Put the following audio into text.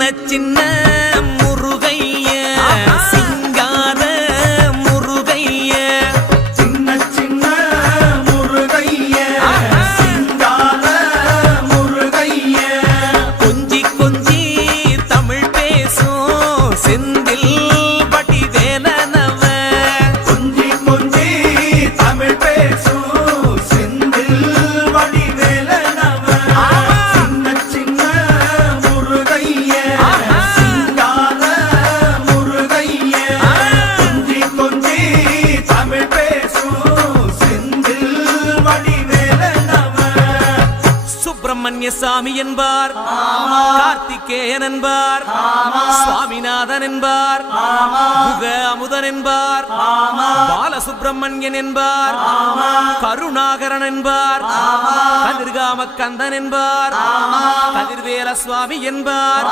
சின்ன முருகைய சிங்கார முருகைய சின்ன முருகைய சிங்கார முருகைய கொஞ்சி கொஞ்சி தமிழ் பேசும் செந்தில் வடிவேலனவ கொஞ்சி கொஞ்சி தமிழ் பேசும் செந்தில் வடிவேலனவ சின்ன முருகைய சிங்கார முருகைய கொஞ்சி கொஞ்சி தமிழ் பேசும் செந்தில் வடிவேலனவ சுப்பிரமணிய சாமி என்பார், கார்த்திகேயன் என்பார், சுவாமிநாதன் என்பார், முக அமுதன் என்பார், பாலசுப்பிரமணியன் என்பார், கருணாகரன் என்பார், கதிர்காம கந்தன் என்பார், கதிர்வேல சுவாமி என்பார்.